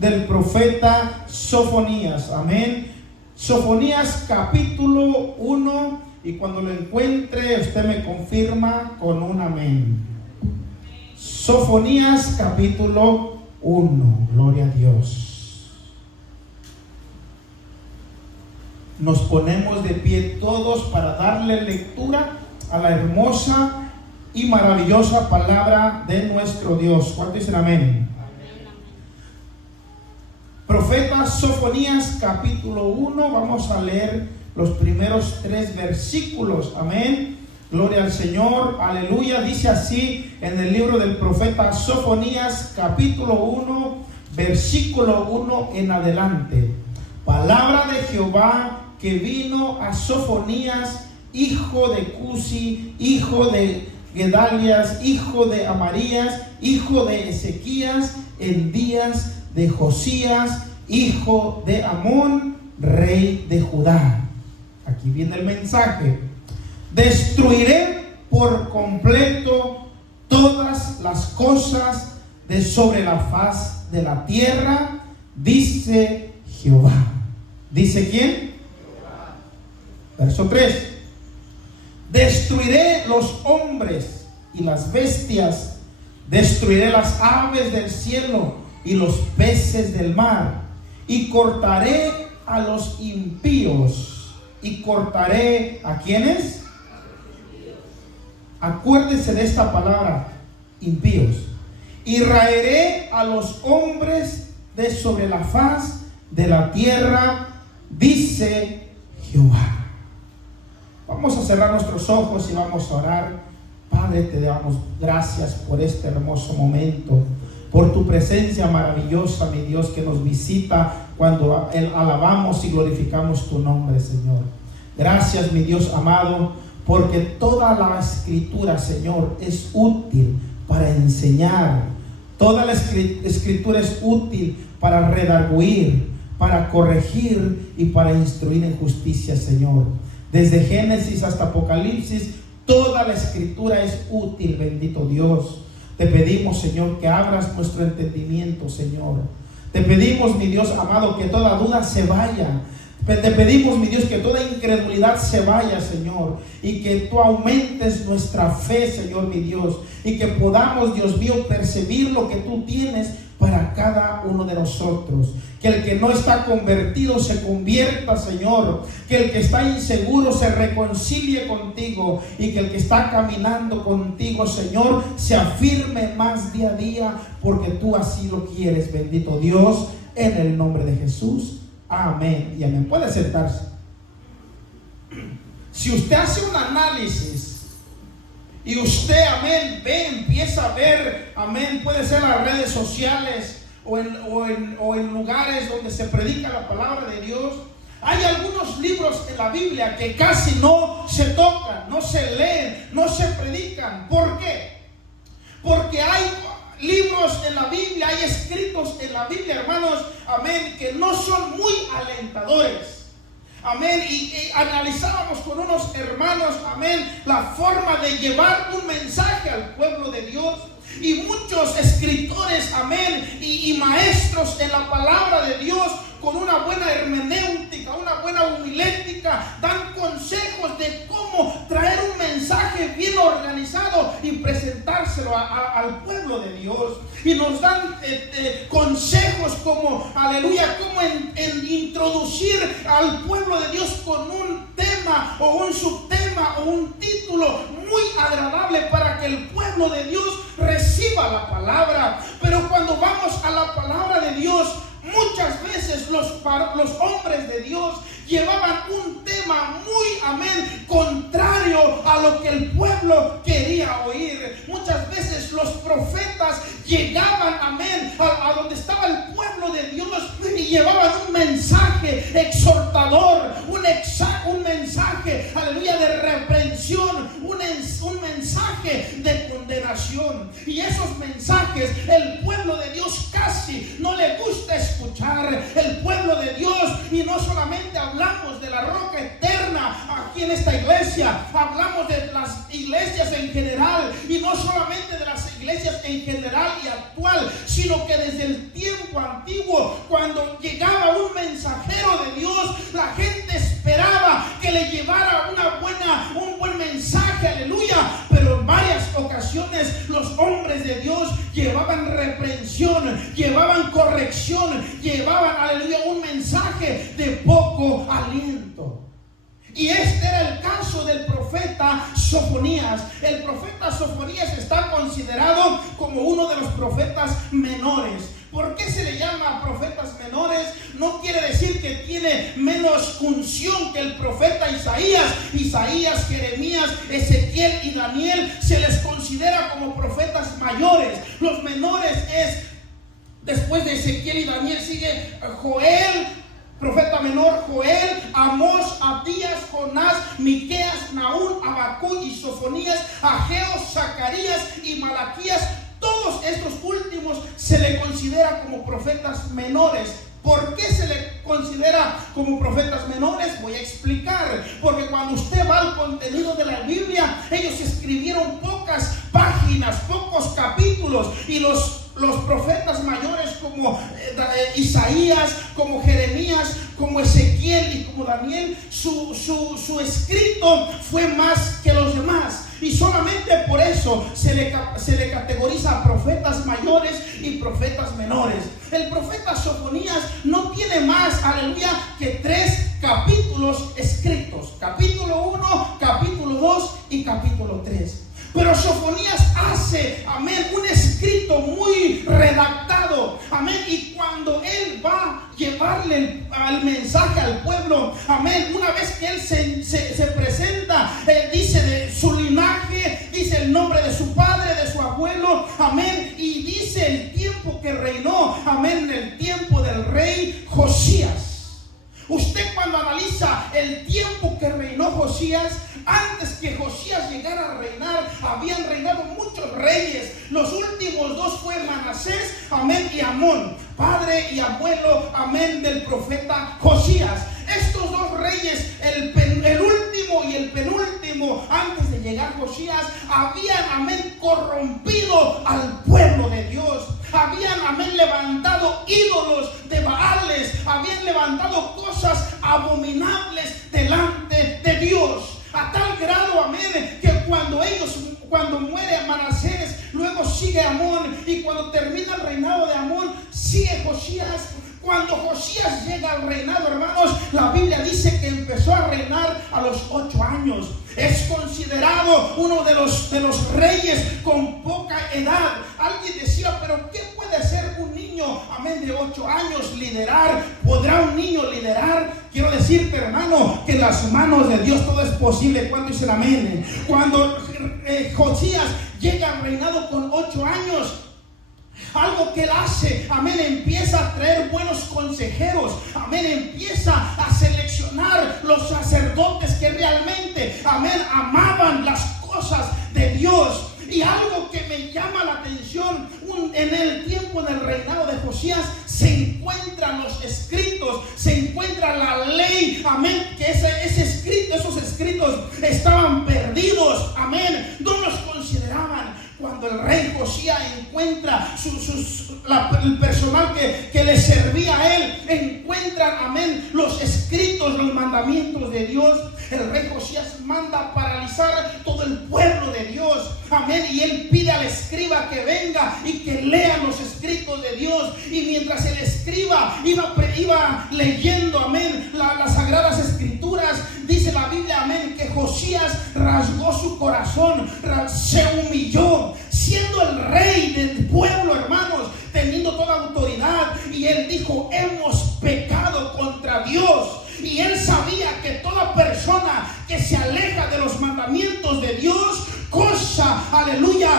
del profeta Sofonías. Amén. Sofonías capítulo 1, y cuando lo encuentre usted me confirma con un amén. Sofonías capítulo 1, gloria a Dios. Nos ponemos de pie todos para darle lectura a la hermosa y maravillosa palabra de nuestro Dios. ¿Cuántos dicen amén? Profeta Sofonías capítulo 1, vamos a leer los primeros 3 versículos. Amén. Gloria al Señor, aleluya. Dice así en el libro del profeta Sofonías capítulo 1, versículo 1 en adelante. Palabra de Jehová que vino a Sofonías, hijo de Cusi, hijo de Gedalias, hijo de Amarías, hijo de Ezequías, en días de Josías, hijo de Amón, rey de Judá. Aquí viene el mensaje. Destruiré por completo todas las cosas de sobre la faz de la tierra, dice Jehová. ¿Dice quién? Jehová. Verso 3. Destruiré los hombres y las bestias, destruiré las aves del cielo y los peces del mar, y cortaré a los impíos. ¿Y cortaré a quiénes? Acuérdese de esta palabra, impíos. Y raeré a los hombres de sobre la faz de la tierra, dice Jehová. Vamos a cerrar nuestros ojos y vamos a orar. Padre, te damos gracias por este hermoso momento, por tu presencia maravillosa, mi Dios, que nos visita cuando alabamos y glorificamos tu nombre, Señor. Gracias, mi Dios amado, porque toda la escritura, Señor, es útil para enseñar. Toda la escritura es útil para redarguir, para corregir y para instruir en justicia, Señor. Desde Génesis hasta Apocalipsis, toda la escritura es útil, bendito Dios. Te pedimos, Señor, que abras nuestro entendimiento, Señor. Te pedimos, mi Dios amado, que toda duda se vaya. Te pedimos, mi Dios, que toda incredulidad se vaya, Señor, y que tú aumentes nuestra fe, Señor, mi Dios, y que podamos, Dios mío, percibir lo que tú tienes para cada uno de nosotros. Que el que no está convertido se convierta, Señor. Que el que está inseguro se reconcilie contigo, y que el que está caminando contigo, Señor, se afirme más día a día, porque tú así lo quieres, bendito Dios, en el nombre de Jesús. Amén y amén. Puede sentarse. Si usted hace un análisis y usted, amén, empieza a ver, amén, puede ser en las redes sociales o en lugares donde se predica la palabra de Dios, hay algunos libros en la Biblia que casi no se tocan, no se leen, no se predican. ¿Por qué? Porque hay libros en la Biblia, hay escritos en la Biblia, hermanos, amén, que no son muy alentadores. Amén. Y analizábamos con unos hermanos, amén, la forma de llevar un mensaje al pueblo de Dios. Y muchos escritores, amén, y maestros en la palabra de Dios, con una buena hermenéutica, una buena homilética, dan consejos de cómo traer un mensaje bien organizado y presentárselo al pueblo de Dios. Y nos dan consejos como, aleluya, cómo introducir al pueblo de Dios con un tema o un subtema o un título muy agradable para que el pueblo de Dios reciba la palabra. Pero cuando vamos a la palabra de Dios, muchas veces los hombres de Dios llevaban un tema muy, amén, contrario a lo que el pueblo quería oír. Muchas veces los profetas llegaban, amén, a donde estaba el pueblo de Dios y llevaban un mensaje exhortador, un mensaje, aleluya, de reprensión, un mensaje de condenación. Y esos mensajes el pueblo de Dios casi no le gusta escuchar. El pueblo de Dios, y no solamente hablamos de la roca eterna aquí en esta iglesia, hablamos de las iglesias en general, y no solamente de las iglesias iglesias en general y actual, sino que desde el tiempo antiguo, cuando llegaba un mensajero de Dios, la gente esperaba que le llevara un buen mensaje, aleluya. Pero en varias ocasiones los hombres de Dios llevaban reprensión, llevaban corrección, llevaban, aleluya, un mensaje de poco aliento. Y este era el caso del profeta Sofonías. El profeta Sofonías está considerado como uno de los profetas menores. ¿Por qué se le llama profetas menores? No quiere decir que tiene menos unción que el profeta Isaías. Isaías, Jeremías, Ezequiel y Daniel se les considera como profetas mayores. Los menores es, después de Ezequiel y Daniel, sigue Joel, profeta menor, Joel, Amós, Abdías, Jonás, Miqueas, Nahum, Habacuc y Sofonías, Ageo, Zacarías y Malaquías. Todos estos últimos se le considera como profetas menores. ¿Por qué se le considera como profetas menores? Voy a explicar. Porque cuando usted va al contenido de la Biblia, ellos escribieron pocas páginas, pocos capítulos, y los profetas mayores como Isaías, como Jeremías, como Ezequiel y como Daniel, su escrito fue más que los demás. Y solamente por eso se le categoriza a profetas mayores y profetas menores. El profeta Sofonías no tiene más, aleluya, que 3 capítulos escritos. Capítulo 1, capítulo 2 y capítulo 3. Pero Sofonías hace, amén, un escrito muy redactado, amén. Y cuando él va a llevarle el mensaje al pueblo, amén, una vez que él se presenta, él dice de su linaje, dice el nombre de su padre, de su abuelo, amén. Y dice el tiempo que reinó, amén, el tiempo del rey Josías. Usted cuando analiza el tiempo que reinó Josías, antes que Josías llegara a reinar, habían reinado muchos reyes. Los últimos 2 fue Manasés, amén, y Amón, padre y abuelo, amén, del profeta Josías. Estos 2 reyes, el último y el penúltimo, antes de llegar Josías, habían, amén, corrompido al pueblo de Dios. Habían, amén, levantado ídolos de Baales, habían levantado cosas abominables delante de Dios. A tal grado, amén, que cuando muere Manasés, luego sigue Amón, y cuando termina el reinado de Amón, sigue Josías. Cuando Josías llega al reinado, hermanos, la Biblia dice que empezó a reinar a los 8 años. Es considerado uno de los reyes con poca edad. Alguien decía, pero ¿qué puede hacer un niño, amén, de 8 años liderar? ¿Podrá un niño liderar? Quiero decirte, hermano, que en las manos de Dios todo es posible. ¿Cuánto dicen amén? Cuando Josías llega al reinado con 8 años, algo que él hace, amén, empieza a traer buenos consejeros, amén, empieza a seleccionar los sacerdotes que realmente, amén, amaban las cosas de Dios. Y algo que me llama la atención, en el tiempo del reinado de Josías se encuentran los escritos, se encuentra la ley, amén, que esos escritos estaban perdidos, amén, no los consideraban. Cuando el rey Josías encuentra el personal que le servía a él, encuentran, amén, los escritos, los mandamientos de Dios, el rey Josías manda paralizar todo el pueblo de Dios, amén, y él pide al escriba que venga y que lea los escritos de Dios. Y mientras el escriba iba leyendo, amén, las sagradas escrituras, dice la Biblia, amén, que Josías rasgó su corazón, se humilló, siendo el rey del pueblo, hermanos, teniendo toda autoridad, y él dijo, hemos pecado contra Dios. Y él sabía que toda persona que se aleja de los mandamientos de Dios, cosa, aleluya,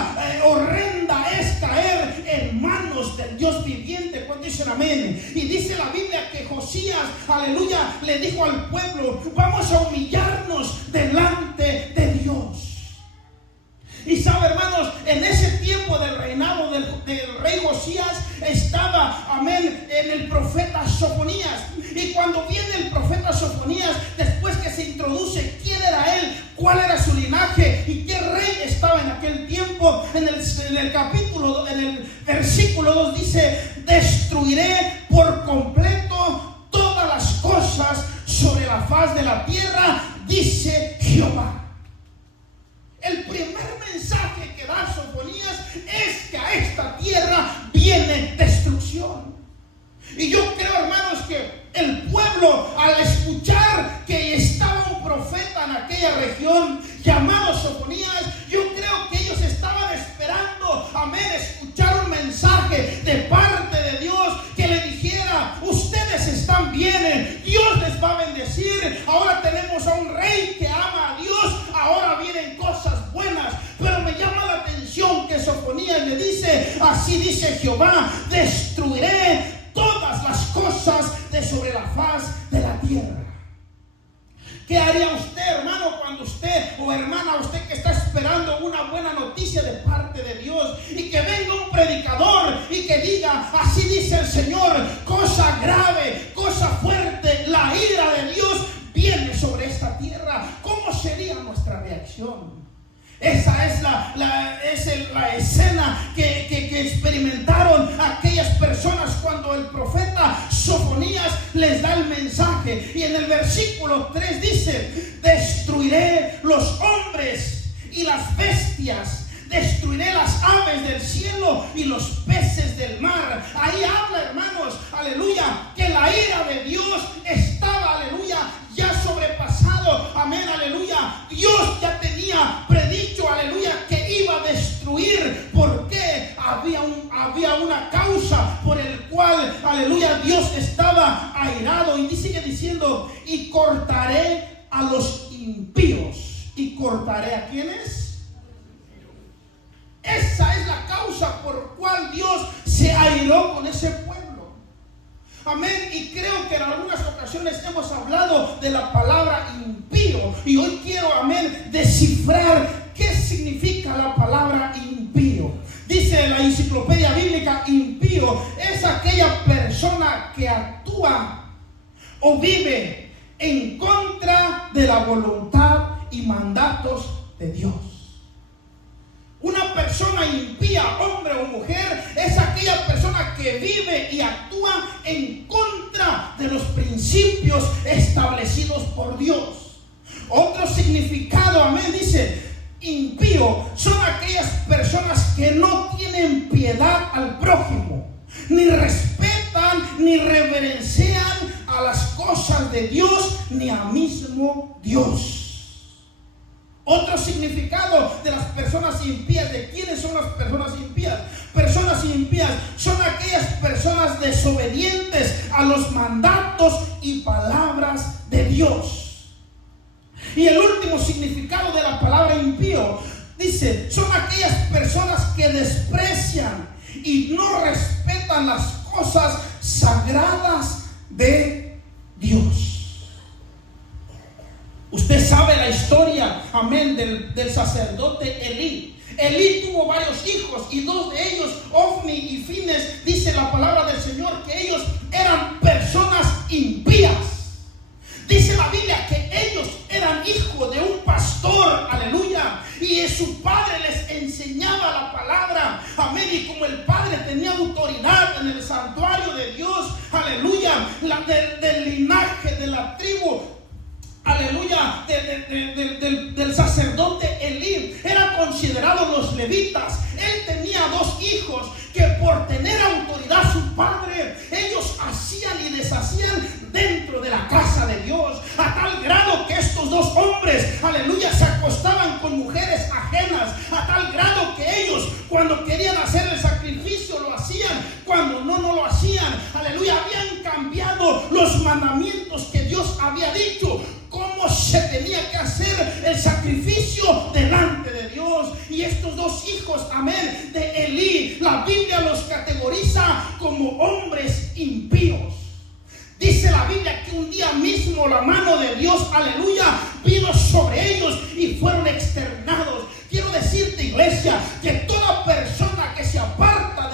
horrenda es caer en manos del Dios viviente. ¿Cuántos dicen amén? Y dice la Biblia que Josías, aleluya, le dijo al pueblo, vamos a humillarnos delante de Dios. Y sabe, hermanos, en ese tiempo del reinado del rey Josías estaba, amén, en el profeta Sofonías. Y cuando viene el profeta Sofonías, después que se introduce quién era él, cuál era su linaje y qué rey estaba en aquel tiempo, en el capítulo versículo 2 dice: destruiré por completo todas las cosas sobre la faz de la tierra, dice Jehová. El primer mensaje que da Sofonías es que a esta tierra viene destrucción. Y yo creo, hermanos, que el pueblo, al escuchar que estaba un profeta en aquella región llamado Sofonías, yo creo que ellos estaban esperando, amén, escuchar un mensaje de parte de Dios que le dijera: ustedes están bien, Dios les va a bendecir, ahora tenemos a un rey que ama a Dios, ahora vienen cosas buenas. Pero me llama la atención que Sofonías le dice: así dice Jehová, destruiré todas las cosas de sobre la faz de la tierra. ¿Qué haría usted, hermano, cuando usted, o hermana, usted que está esperando una buena noticia de parte de Dios, y que venga un predicador y que diga: así dice el Señor, cosa grave, cosa fuerte, la ira de Dios viene sobre esta tierra? ¿Cómo sería nuestra reacción? Esa es la escena que experimentaron aquellas personas cuando el profeta Sofonías les da el mensaje. Y en el versículo 3 dice: destruiré los hombres y las bestias, destruiré las aves del cielo y los peces del mar. Ahí habla, hermanos, aleluya, que la ira de Dios estaba, aleluya, ya sobrepasado, amén, aleluya. Dios ya tenía predicho, aleluya, que iba a destruir. ¿Por qué? Había una causa por el cual, aleluya, Dios estaba airado. Y sigue diciendo: y cortaré a los impíos. ¿Y cortaré a quiénes? Esa es la causa por cual Dios se airó con ese pueblo. Amén. Y creo que en algunas ocasiones hemos hablado de la palabra impío. Y hoy quiero, amén, descifrar qué significa la palabra impío. Dice la enciclopedia bíblica: impío es aquella persona que actúa o vive en contra de la voluntad y mandatos de Dios. Una persona impía, hombre o mujer, es aquella persona que vive y actúa en contra de los principios establecidos por Dios. Otro significado, amén, dice: impío son aquellas personas que no tienen piedad al prójimo, ni respetan ni reverencian a las cosas de Dios ni a mismo Dios. Otro significado de las personas impías. ¿De quiénes son las personas impías? Personas impías son aquellas personas desobedientes a los mandatos y palabras de Dios. Y el último significado de la palabra impío, dice, son aquellas personas que desprecian y no respetan las cosas sagradas de Dios. Usted sabe la historia, amén, del sacerdote Elí. Elí tuvo varios hijos y dos de ellos, Ofni y Fines, dice la palabra del Señor que ellos eran personas impías. Dice la Biblia que ellos eran hijos de un pastor, aleluya, y su padre les enseñaba la palabra, amén, y como el padre tenía autoridad en el santuario de Dios, aleluya, del linaje, de la tribu, aleluya, del sacerdote Elí, eran considerados los levitas. Él tenía dos hijos que por tener autoridad su padre, ellos hacían y deshacían dentro de la casa de Dios, a tal grado que estos dos hombres, aleluya, se acostaban con mujeres ajenas, a tal grado que ellos cuando querían hacer el sacrificio lo hacían, cuando no lo hacían, aleluya, habían cambiado los mandamientos que Dios había dicho, cómo se tenía que hacer el sacrificio delante de Dios. Y estos dos hijos, amén, de Elí, la Biblia los categoriza como hombres impíos. Dice la Biblia que un día mismo la mano de Dios, aleluya, vino sobre ellos y fueron exterminados. Quiero decirte, iglesia, que toda persona que se aparta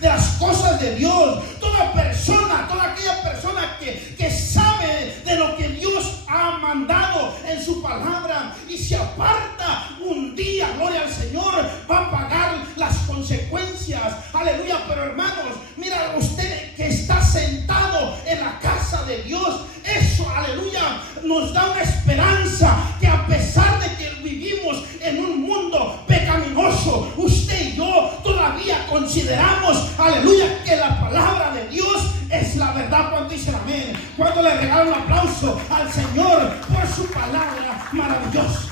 de las cosas de Dios, toda aquella persona que sabe de lo que Dios ha mandado en su palabra y se aparta, un día, gloria al Señor, va a pagar las consecuencias. Aleluya. Pero hermanos, mira, usted que está sentado en la casa de Dios, eso, aleluya, nos da una esperanza que a pesar de que vivimos en un mundo pecaminoso, usted y yo todavía consideramos, aleluya, que la palabra de Dios es la verdad. Cuando dicen amén, cuando le regalan un aplauso al Señor por su palabra maravillosa.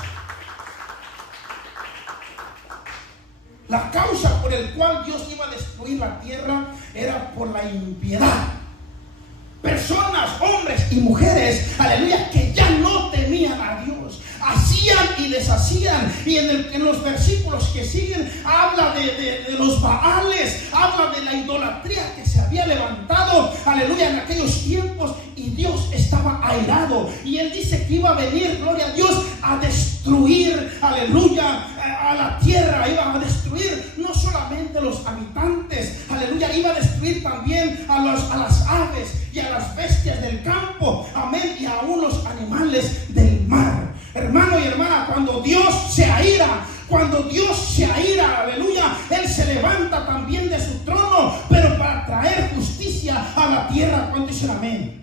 La causa por el cual Dios iba a destruir la tierra era por la impiedad. Personas, hombres y mujeres, aleluya, que ya no temían a Dios, hacían y deshacían. Y en los versículos que siguen habla de los Baales, habla de la idolatría que se había levantado, aleluya, en aquellos tiempos, y Dios estaba airado. Y Él dice que iba a venir, gloria a Dios, a destruir, aleluya, a la tierra. Iba a destruir no solamente los habitantes, aleluya, iba a destruir también a las aves y a las bestias del campo, amén, y aún los animales del mar. Hermano y hermana, cuando Dios se aira, aleluya, Él se levanta también de su trono, pero para traer justicia a la tierra. ¿Cuánto dicen amén?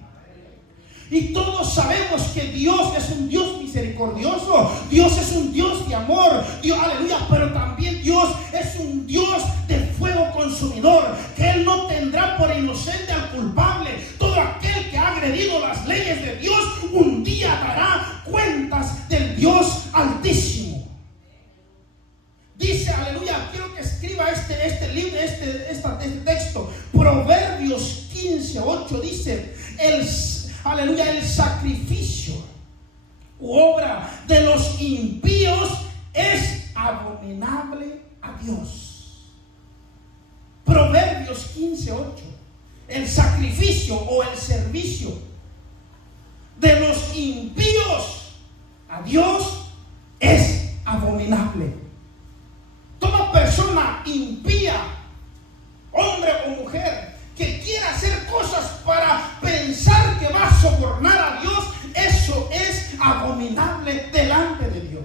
Y todos sabemos que Dios es un Dios misericordioso, Dios es un Dios de amor, Dios, aleluya, pero también Dios es un Dios de fuego consumidor, que Él no tendrá por inocente al culpable. Todo aquel que ha agredido las leyes de Dios un día dará cuentas del Dios Altísimo. Dice, aleluya, quiero que escriba este libro, este texto, Proverbios 15:8, dice, aleluya, el sacrificio u obra de los impíos es abominable a Dios. Proverbios 15:8. El sacrificio o el servicio de los impíos a Dios es abominable. Toda persona impía, hombre o mujer, que quiera hacer cosas para pensar que va a sobornar a Dios, eso es abominable delante de Dios.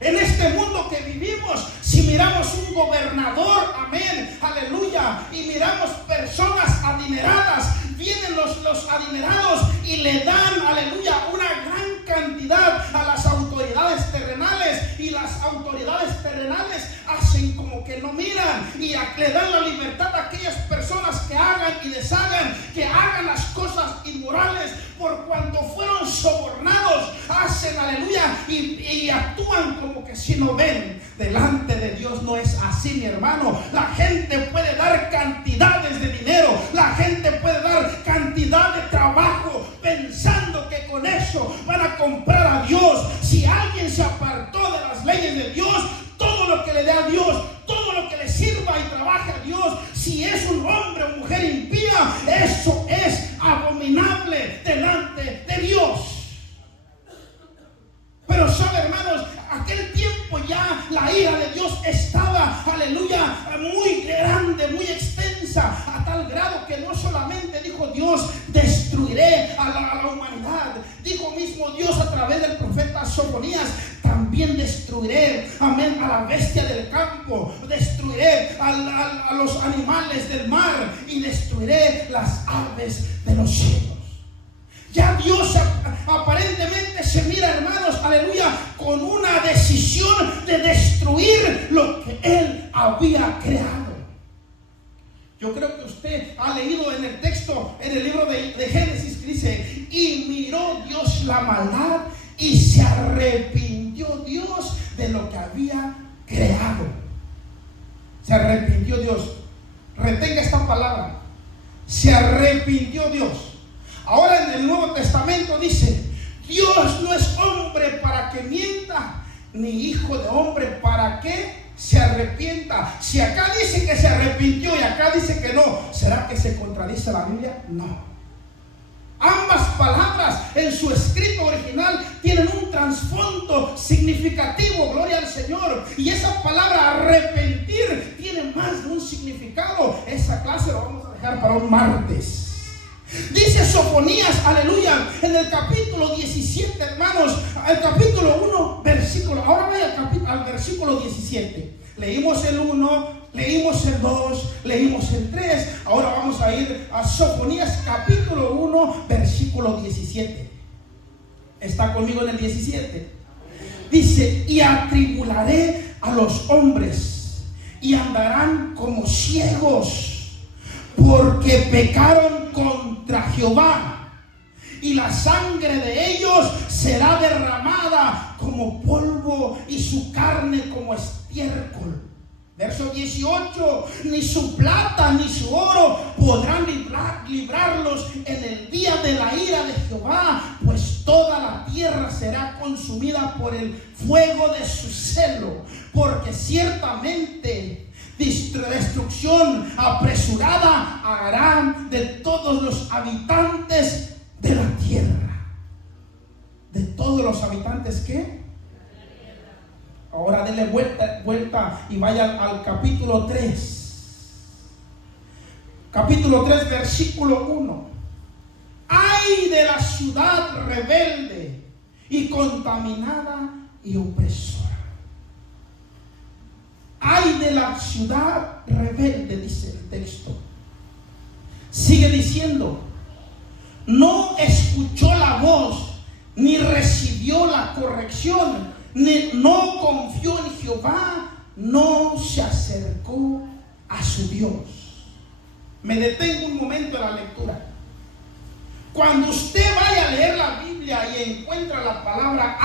En este mundo que vivimos, si miramos un gobernador, amén, aleluya, y miramos personas adineradas, vienen los adinerados y le dan, aleluya, una gran cantidad a las autoridades terrenales, y las autoridades terrenales hacen como que no miran y le dan la libertad a aquellas personas que hagan y deshagan, que hagan las cosas inmorales, por cuando fueron sobornados, hacen, aleluya, y actúan como que si no ven. Delante de Dios no es así, mi hermano. La gente puede dar cantidades de dinero, la gente puede dar cantidad de trabajo, pensando que con eso van a comprar a Dios. Si alguien se apartó de las leyes de Dios, todo lo que le dé a Dios, todo lo que le sirva y trabaje a Dios, si es un hombre o mujer impía, eso es abominable delante de Dios. Pero sabe, hermanos, aquel tiempo ya la ira de Dios estaba, aleluya, muy grande, muy extensa, a tal grado que no solamente dijo Dios, destruiré a la humanidad, dijo mismo Dios a través del profeta Sofonías, también destruiré, amén, a la bestia del campo, destruiré a los animales del mar, y destruiré las aves de los cielos. Ya Dios aparentemente se mira, hermanos, aleluya, con una decisión de destruir lo que Él había creado. Yo creo que usted ha leído en el texto, en el libro de Génesis, que dice, y miró Dios la maldad y se arrepintió Dios de lo que había creado. Se arrepintió Dios. Retenga esta palabra. Se arrepintió Dios. Ahora en el Nuevo Testamento dice, Dios no es hombre para que mienta, ni hijo de hombre para que se arrepienta. Si acá dice que se arrepintió y acá dice que no, ¿será que se contradice la Biblia? No. Ambas palabras en su escrito original tienen un trasfondo significativo, gloria al Señor. Y esa palabra arrepentir tiene más de un significado. Esa clase lo vamos a dejar para un martes. Dice Sofonías, aleluya, en el capítulo 17, hermanos, el capítulo 1, versículo, ahora vaya al versículo 17. Leímos el 1, leímos el 2, leímos el 3. Ahora vamos a ir a Sofonías capítulo 1, versículo 17. ¿Está conmigo en el 17? Dice: y atribularé a los hombres y andarán como ciegos, porque pecaron contra Jehová, y la sangre de ellos será derramada como polvo y su carne como estiércol. Verso 18: ni su plata ni su oro podrán librarlos en el día de la ira de Jehová, pues toda la tierra será consumida por el fuego de su celo, porque ciertamente destrucción apresurada harán de todos los habitantes de la tierra. ¿De todos los habitantes qué? Ahora denle vuelta y vayan al capítulo 3. Capítulo 3, versículo 1. Ay de la ciudad rebelde y contaminada y opresora. Ay de la ciudad rebelde, dice el texto. Sigue diciendo: no escuchó la voz, ni recibió la corrección, no confió en Jehová, no se acercó a su Dios. Me detengo un momento en la lectura. Cuando usted vaya a leer la Biblia y encuentra la palabra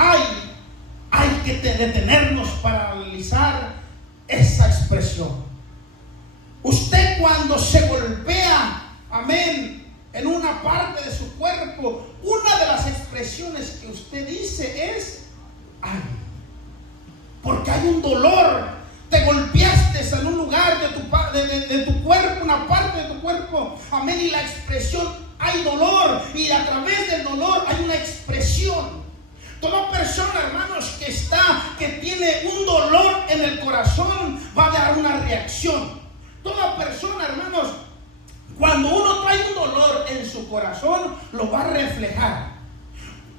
hay que detenernos para analizar esa expresión. Usted cuando se golpea, amén, en una parte de su cuerpo, una de las expresiones que usted dice es ay, porque hay un dolor. Te golpeaste en un lugar de tu cuerpo, una parte de tu cuerpo, amén, y la expresión hay dolor, y a través del dolor hay una expresión. Toda persona, hermanos, que tiene un dolor en el corazón va a dar una reacción. Toda persona, hermanos, cuando uno trae un dolor en su corazón, lo va a reflejar.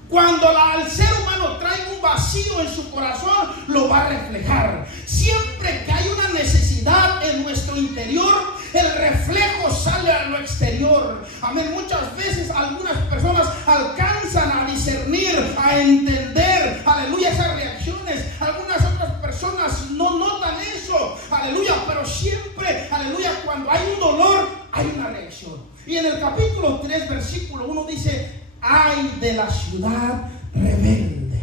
Cuando el ser humano trae un vacío en su corazón, lo va a reflejar. Siempre que hay una necesidad en nuestro interior, el reflejo sale a lo exterior. Amén. Muchas veces algunas personas alcanzan a discernir, a entender, aleluya, esas reacciones. Algunas otras personas no notan eso, aleluya, pero siempre, aleluya, cuando hay un dolor, hay una reacción. Y en el capítulo 3, versículo 1 dice: ay de la ciudad rebelde.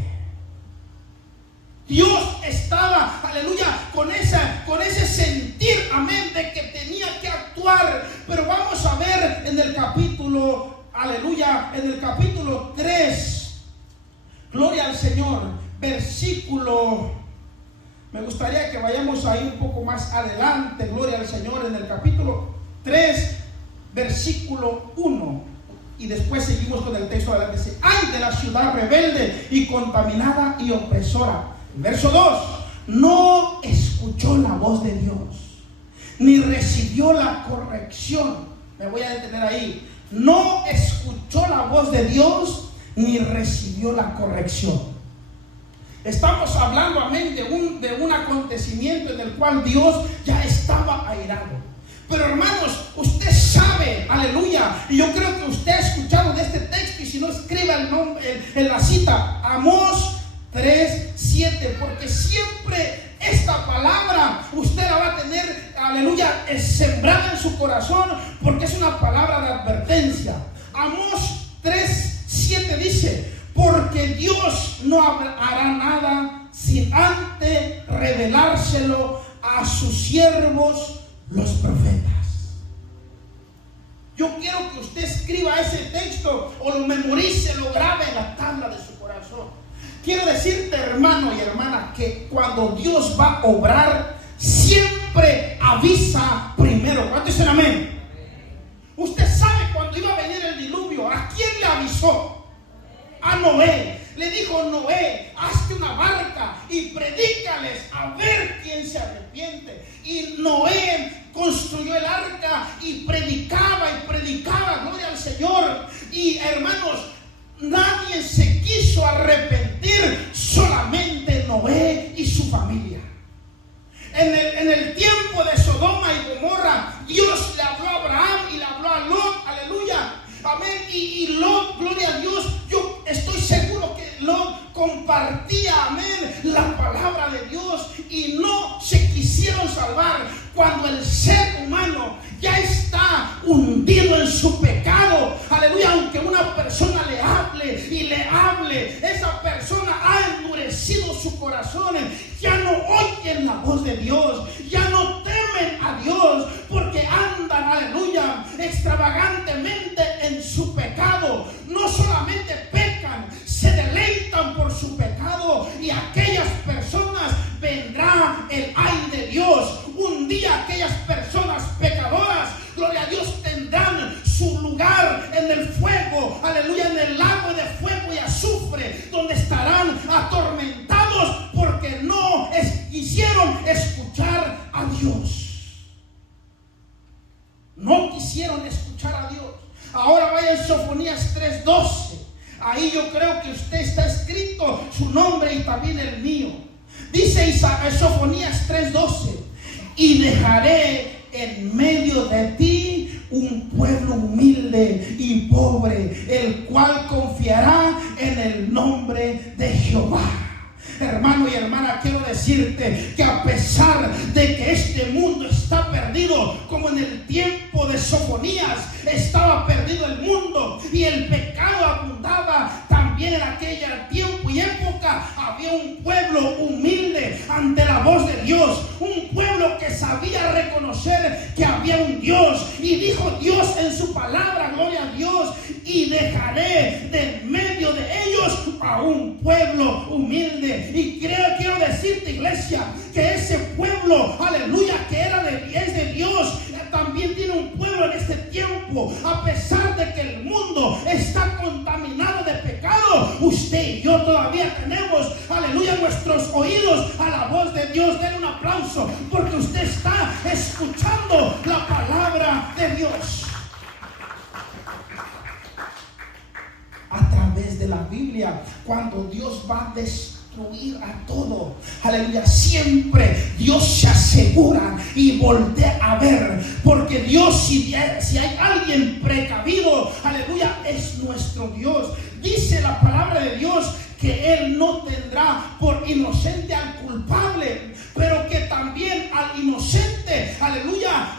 Dios estaba, aleluya, con ese sentir, amén, de que tenía que actuar. Pero vamos a ver en el capítulo, aleluya, en el capítulo 3, gloria al Señor, versículo, me gustaría que vayamos ahí un poco más adelante, gloria al Señor, en el capítulo 3, versículo 1. Y después seguimos con el texto adelante. Dice: ay de la ciudad rebelde y contaminada y opresora. Verso 2: no escuchó la voz de Dios, ni recibió la corrección. Me voy a detener ahí. No escuchó la voz de Dios, ni recibió la corrección. Estamos hablando, amén, de un acontecimiento en el cual Dios ya estaba airado. Pero hermanos, usted sabe, aleluya, y yo creo que usted ha escuchado de este texto, y si no, escriba el nombre en la cita, Amós 3:7, porque siempre esta palabra usted la va a tener, aleluya, sembrada en su corazón, porque es una palabra de advertencia. Amós 3:7 dice: porque Dios no hará nada sin antes revelárselo a sus siervos los profetas. Yo quiero que usted escriba ese texto o lo memorice, lo grabe en la tabla de su corazón. Quiero decirte, hermano y hermana, que cuando Dios va a obrar, siempre avisa primero. ¿Cuántos dicen amén? Usted sabe cuando iba a venir el diluvio, ¿a quién le avisó? A Noé. Le dijo: Noé, hazte una barca y predícales a ver quién se arrepiente. Y Noé construyó el arca y predicaba, gloria al Señor. Y hermanos, nadie se quiso arrepentir, solamente Noé y su familia. En el tiempo de Sodoma y Gomorra, Dios le habló a Abraham y le habló a Lot, aleluya, amén. Y Lot, gloria a Dios, yo estoy seguro que Lot compartía, amén, la palabra de Dios y no se quisieron salvar. Cuando el ser humano ya está hundido en su pecado, aleluya, aunque una persona le hable y le hable, esa persona ha endurecido su corazón, ya no oyen la voz de Dios, ya no temen a Dios, porque andan, aleluya, extravagantemente en su pecado. No solamente pecan, se deleitan por su pecado, y aquellas personas vendrá el ay de Dios. Un día aquellas personas pecadoras, gloria a Dios, tendrán su lugar en el fuego, aleluya, en el lago de fuego y azufre, donde estarán atormentados porque no quisieron escuchar a Dios. No quisieron escuchar a Dios. Ahora vaya en Sofonías 3:12. Ahí yo creo que usted está escrito su nombre y también el mío. Dice Sofonías 3:12: y dejaré en medio de ti un pueblo humilde y pobre, el cual confiará en el nombre de Jehová. Hermano y hermana, quiero decirte que a pesar de que este mundo está perdido, como en el tiempo de Sofonías estaba perdido el mundo y el pecado abundaba también en aquel tiempo y época, había un pueblo humilde ante la voz de Dios, un pueblo que sabía reconocer que había un Dios, y dijo Dios en su palabra, gloria a Dios: y dejaré de en medio de ellos a un pueblo humilde. Y quiero decirte, iglesia, que ese pueblo, aleluya, que es de Dios, también tiene un pueblo en este tiempo. A pesar de que el mundo está contaminado de pecado, usted y yo todavía tenemos, aleluya, nuestros oídos a la voz de Dios. Den un aplauso porque usted está escuchando la palabra de Dios. A través de la Biblia, cuando Dios va a destruir a todo, aleluya, siempre Dios se asegura y voltea a ver, porque Dios, si hay alguien precavido, aleluya, es nuestro Dios. Dice la palabra de Dios que Él no tendrá por inocente al culpable, pero que también al inocente, aleluya,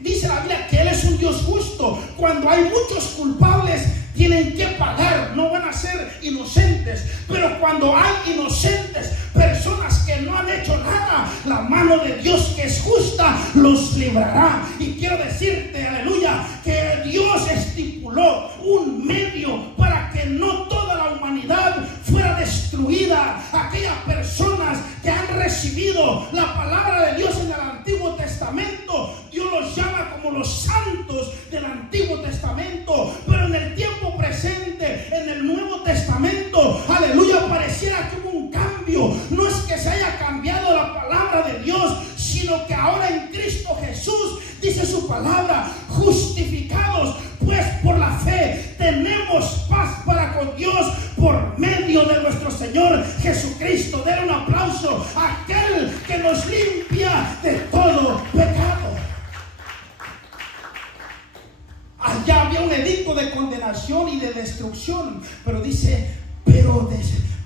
dice la Biblia que Él es un Dios justo. Cuando hay muchos culpables, tienen que pagar, no van a ser inocentes. Pero cuando hay inocentes, personas que no han hecho nada, la mano de Dios, que es justa, los librará. Y quiero decirte, aleluya, que Dios estipuló un medio para que no toda la humanidad fuera destruida. Aquellas personas que han recibido la palabra de Dios en el Antiguo Testamento, Dios los llama como los santos del Antiguo Testamento. Pero en el tiempo presente, en el Nuevo Testamento, aleluya, pareciera que hubo un cambio. No es que se haya cambiado la palabra de Dios, sino que ahora en Cristo Jesús, dice su palabra, justificados pues por la fe, tenemos paz para con Dios por medio de nuestro Señor Jesucristo. Den un aplauso a aquel que nos limpia de todo pecado. Allá había un edicto de condenación y de destrucción, pero dice,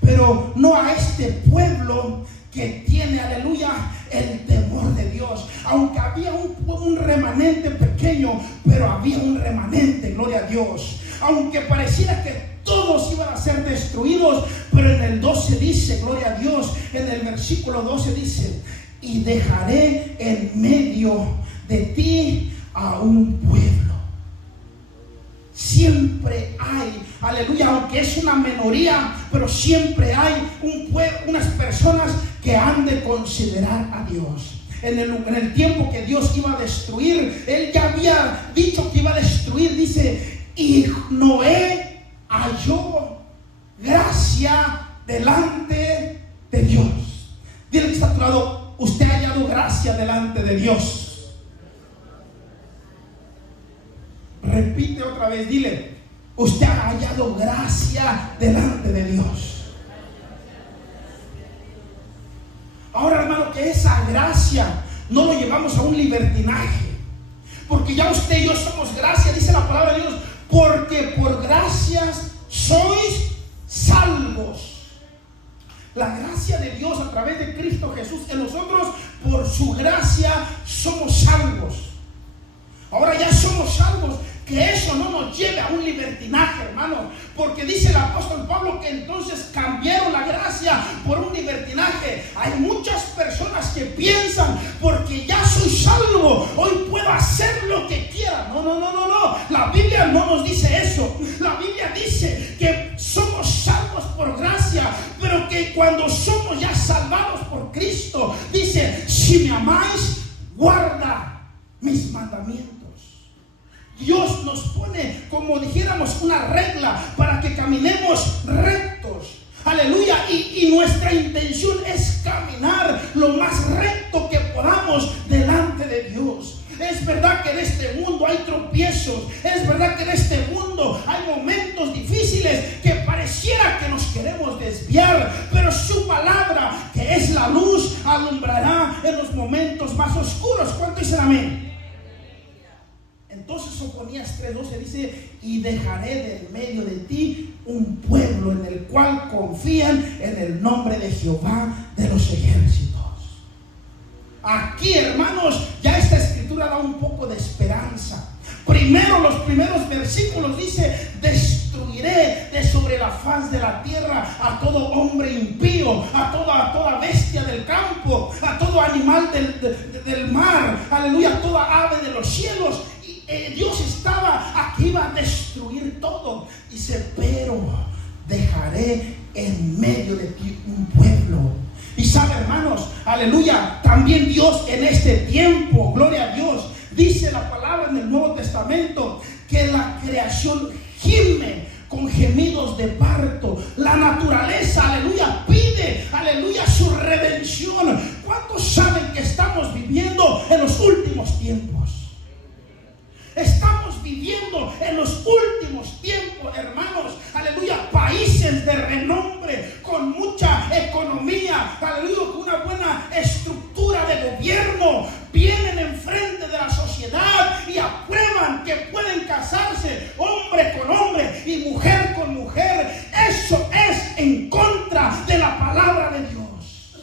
pero no a este pueblo que tiene, aleluya, el temor de Dios. Aunque había un remanente pequeño, pero había un remanente, gloria a Dios. Aunque pareciera que todos iban a ser destruidos, pero en el 12 dice, gloria a Dios, en el versículo 12 dice: y dejaré en medio de ti a un pueblo. Siempre hay, aleluya, aunque es una minoría, pero siempre hay un pueblo, unas personas que han de considerar a Dios. En el tiempo que Dios iba a destruir, Él ya había dicho que iba a destruir. Dice, y Noé halló gracia delante de Dios. Dile que está a tu lado, usted ha hallado gracia delante de Dios. Repite otra vez, dile, usted ha hallado gracia delante de Dios. Ahora, hermano, que esa gracia no lo llevamos a un libertinaje, porque ya usted y yo somos gracia, dice la palabra de Dios, porque por gracias sois salvos. La gracia de Dios a través de Cristo Jesús en nosotros, por su gracia somos salvos. Ahora ya somos salvos. Que eso no nos lleve a un libertinaje, hermano, porque dice el apóstol Pablo que entonces cambiaron la gracia por un libertinaje. Hay muchas personas que piensan, porque ya soy salvo, hoy puedo hacer lo que quiera. No. La Biblia no nos dice eso. La Biblia dice que somos salvos por gracia, pero que cuando somos ya salvados por Cristo, dice: si me amáis, guarda mis mandamientos. Dios nos pone, como dijéramos, una regla para que caminemos rectos. Aleluya. Y nuestra intención es caminar lo más recto que podamos delante de Dios. Es verdad que en este mundo hay tropiezos. Es verdad que en este mundo hay momentos difíciles que pareciera que nos queremos desviar. Pero su palabra, que es la luz, alumbrará en los momentos más oscuros. ¿Cuánto dicen amén? Entonces Sofonías 3:12 dice: y dejaré del medio de ti un pueblo en el cual confían en el nombre de Jehová de los ejércitos. Aquí, hermanos, ya esta escritura da un poco de esperanza. Primero, los primeros versículos dice: destruiré de sobre la faz de la tierra a todo hombre impío, a toda bestia del campo, a todo animal del mar, aleluya, a toda ave de los cielos. Dios estaba aquí, iba a destruir todo. Dice: pero dejaré en medio de ti un pueblo. Y sabe, hermanos, aleluya, también Dios en este tiempo, gloria a Dios, dice la palabra en el Nuevo Testamento que la creación gime con gemidos de parto. La naturaleza, aleluya, pide, aleluya, su redención. ¿Cuántos saben que estamos viviendo en los últimos tiempos? Estamos viviendo en los últimos tiempos, hermanos. Aleluya, países de renombre, con mucha economía, aleluya, con una buena estructura de gobierno, vienen enfrente de la sociedad y aprueban que pueden casarse hombre con hombre y mujer con mujer. Eso es en contra de la palabra de Dios.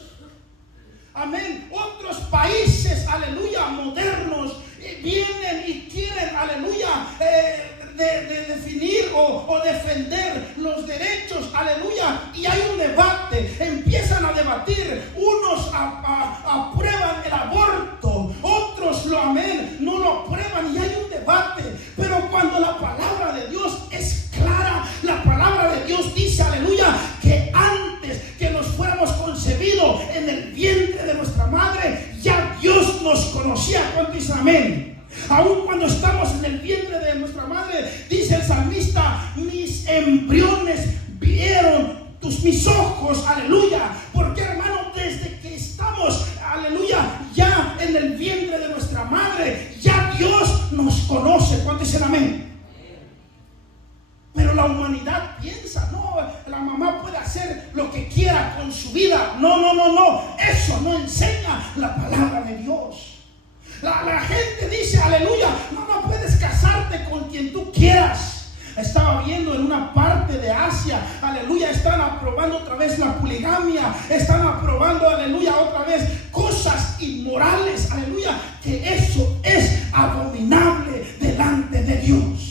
Amén. Otros países, aleluya, modernos, vienen y quieren, aleluya, de definir o defender los derechos, aleluya, y hay un debate, empiezan a debatir, unos aprueban el aborto, otros no lo aprueban, y hay un debate. Pero cuando la palabra de Dios es clara, la palabra de Dios dice, aleluya, que antes que nos fuéramos concebidos en el vientre de nuestra madre, ya Dios nos conocía. ¿Cuánto dice amén? Aún cuando estamos en el vientre de nuestra madre, dice el salmista: mis embriones vieron mis ojos, aleluya. Porque, hermano, desde que estamos, aleluya, ya en el vientre de nuestra madre, ya Dios nos conoce. ¿Cuánto dicen amén? Pero la humanidad piensa: no, la mamá puede hacer lo que quiera con su vida. No. Eso no enseña la palabra de Dios. La gente dice, aleluya, no puedes casarte con quien tú quieras. Estaba viendo en una parte de Asia, aleluya, están aprobando otra vez la poligamia, están aprobando, aleluya, otra vez cosas inmorales, aleluya, que eso es abominable delante de Dios.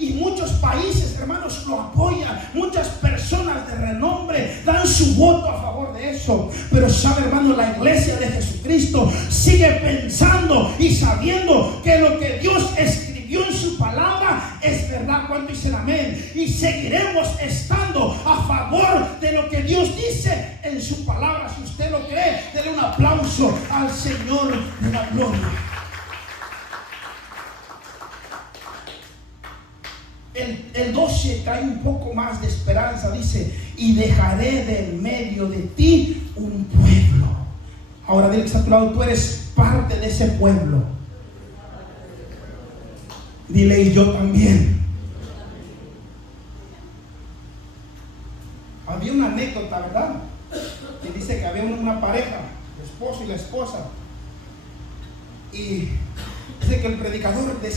Y muchos países, hermanos, lo apoyan. Muchas personas de renombre dan su voto a favor de eso. Pero sabe, hermano, la iglesia de Jesucristo sigue pensando y sabiendo que lo que Dios escribió en su palabra es verdad. ¿Cuánto dicen amén? Y seguiremos estando a favor de lo que Dios dice en su palabra. Si usted lo cree, denle un aplauso al Señor de la gloria. El 12 trae un poco más de esperanza. Dice: y dejaré de en medio de ti un pueblo. Ahora dile que está a tu lado: tú eres parte de ese pueblo. Dile: y yo también. Había una anécdota, ¿verdad? Que dice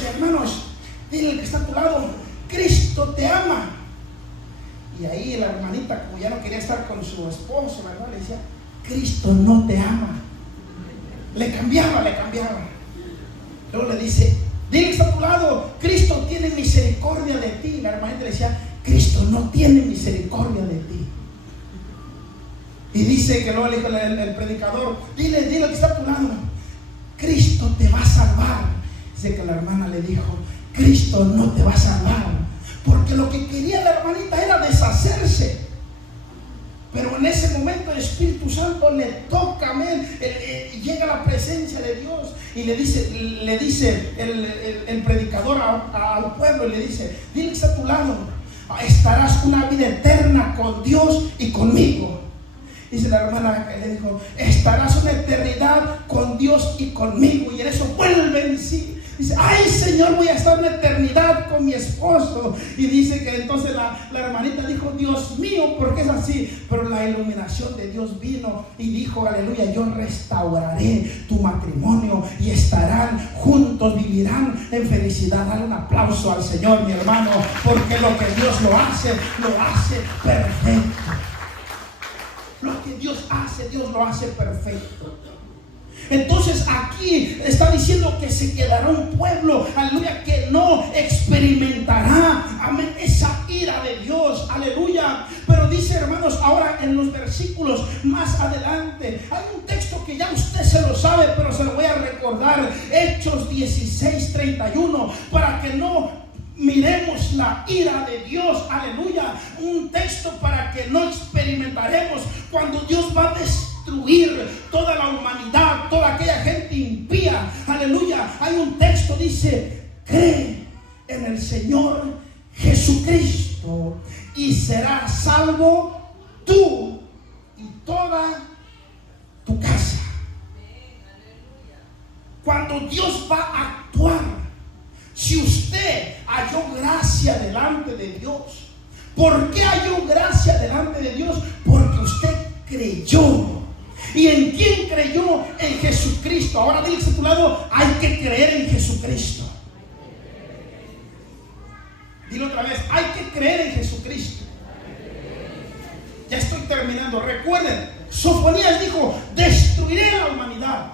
dice, hermanos, dile al que está a tu lado, Cristo te ama. Y ahí la hermanita, como ya no quería estar con su esposo, ¿verdad?, le decía, Cristo no te ama. Le cambiaba. Luego le dice, dile que está a tu lado, Cristo tiene misericordia de ti. La hermanita le decía, Cristo no tiene misericordia de ti. Y dice que luego le dijo el predicador, dile que está a tu lado, Cristo te va a salvar. Dice que la hermana le dijo, Cristo no te va a salvar, porque lo que quería la hermanita era deshacerse. Pero en ese momento el Espíritu Santo le toca, amén, llega a la presencia de Dios y le dice el predicador al pueblo, y le dice, dile que está a tu lado, estarás una vida eterna con Dios y conmigo. Dice la hermana que le dijo, estarás una eternidad con Dios y conmigo. Y en eso vuelve en sí. Dice, ay Señor, voy a estar una eternidad con mi esposo. Y dice que entonces la hermanita dijo, Dios mío, ¿por qué es así? Pero la iluminación de Dios vino y dijo, aleluya, yo restauraré tu matrimonio y estarán juntos, vivirán en felicidad. Dale un aplauso al Señor, mi hermano, porque lo que Dios lo hace perfecto. Lo que Dios lo hace perfecto. Entonces aquí está diciendo que se quedará un pueblo, aleluya, que no experimentará, amén, esa ira de Dios, aleluya. Pero dice, hermanos, ahora en los versículos más adelante, hay un texto que ya usted se lo sabe, pero se lo voy a recordar, Hechos 16:31, para que no miremos la ira de Dios, aleluya. Un texto para que no experimentaremos cuando Dios va a destruir toda la humanidad, toda aquella gente impía, aleluya. Hay un texto, dice, cree en el Señor Jesucristo y serás salvo tú y toda tu casa. Cuando Dios va a actuar, si usted halló gracia delante de Dios, ¿por qué halló gracia delante de Dios? Porque usted creyó. ¿Y en quién creyó? En Jesucristo. Ahora dile a tu lado, hay que creer en Jesucristo. Dile otra vez, hay que creer en Jesucristo. Ya estoy terminando. Recuerden, Sofonías dijo, destruiré la humanidad.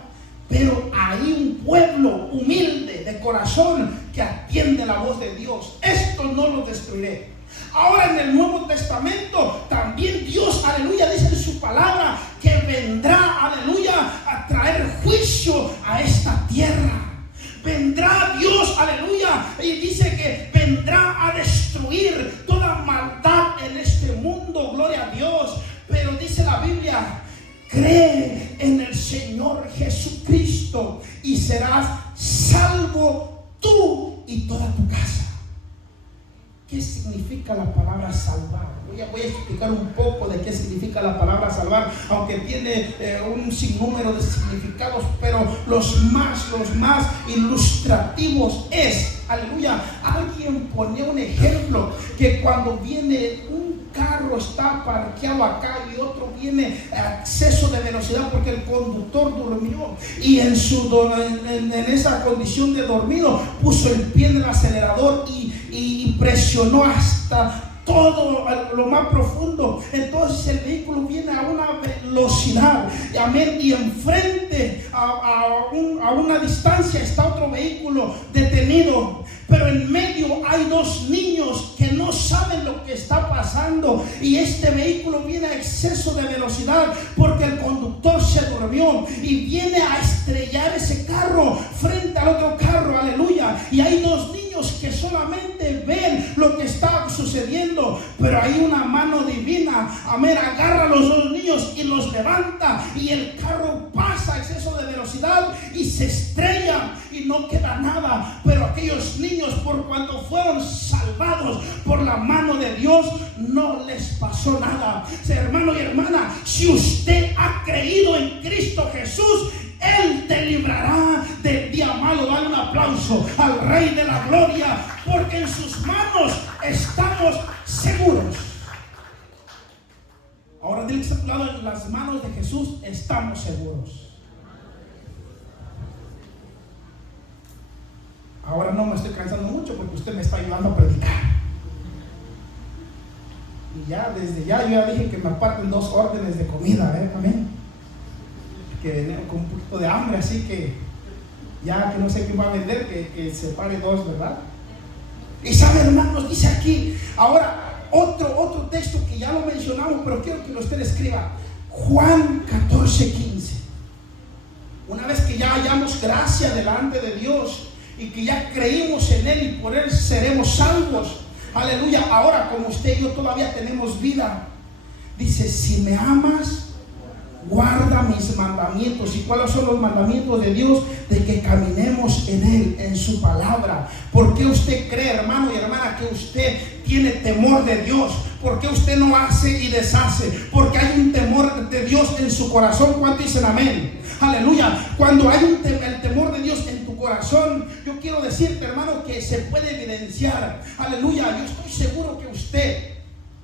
Pero hay un pueblo humilde de corazón que atiende la voz de Dios. Esto no lo destruiré. Ahora en el Nuevo Testamento también Dios, aleluya, dice en su palabra que vendrá, aleluya, a traer juicio a esta tierra. Vendrá Dios, aleluya, y dice que vendrá a destruir toda maldad en este mundo, gloria a Dios. Pero dice la Biblia, cree en el Señor Jesucristo y serás salvo tú y toda tu casa. ¿Qué significa la palabra salvar? Voy a explicar un poco de qué significa la palabra salvar, aunque tiene un sinnúmero de significados, pero los más ilustrativos es, aleluya, alguien ponía un ejemplo que cuando viene un carro está parqueado acá y otro viene a exceso de velocidad porque el conductor durmió y en esa condición de dormido puso el pie en el acelerador y presionó hasta todo lo más profundo. Entonces el vehículo viene a una velocidad, amén, y enfrente a una distancia está otro vehículo detenido, pero en medio hay dos niños que no saben lo que está pasando y este vehículo viene a exceso de velocidad porque el conductor se durmió y viene a estrellar ese carro frente al otro carro, aleluya. Y hay dos niños que solamente ven lo que está sucediendo, pero hay una mano divina, amén, agarra a los dos niños y los levanta y el carro pasa a exceso de velocidad y se estrella y no queda nada. Pero aquellos niños, por cuanto fueron salvados por la mano de Dios, no les pasó nada. Hermano y hermana, si usted ha creído en Cristo Jesús, Él te librará del día malo. Dale un aplauso al Rey de la Gloria, porque en sus manos estamos seguros. Ahora dile que está a tu lado, en las manos de Jesús estamos seguros. Ahora no me estoy cansando mucho porque usted me está ayudando a predicar. Y ya, desde ya, yo ya dije que me aparten 2 órdenes de comida, amén. Que venía con un poquito de hambre, así que ya que no sé quién va a vender, que separe 2, ¿verdad? Y sabe, hermanos, dice aquí, ahora otro texto que ya lo mencionamos, pero quiero que usted escriba, Juan 14:15. Una vez que ya hallamos gracia delante de Dios y que ya creímos en Él y por Él seremos salvos, aleluya, ahora como usted y yo todavía tenemos vida, dice, si me amas, guarda mis mandamientos. ¿Y cuáles son los mandamientos de Dios? De que caminemos en Él, en su palabra. ¿Por qué usted cree, hermano y hermana, que usted tiene temor de Dios? ¿Por qué usted no hace y deshace? Porque hay un temor de Dios en su corazón. ¿Cuántos dicen amén? Aleluya. Cuando hay el temor de Dios en tu corazón, yo quiero decirte, hermano, que se puede evidenciar. Aleluya. Yo estoy seguro que usted,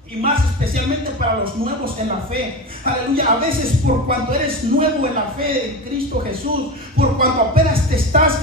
y más especialmente para los nuevos en la fe, aleluya, a veces por cuanto eres nuevo en la fe en Cristo Jesús, por cuanto apenas te estás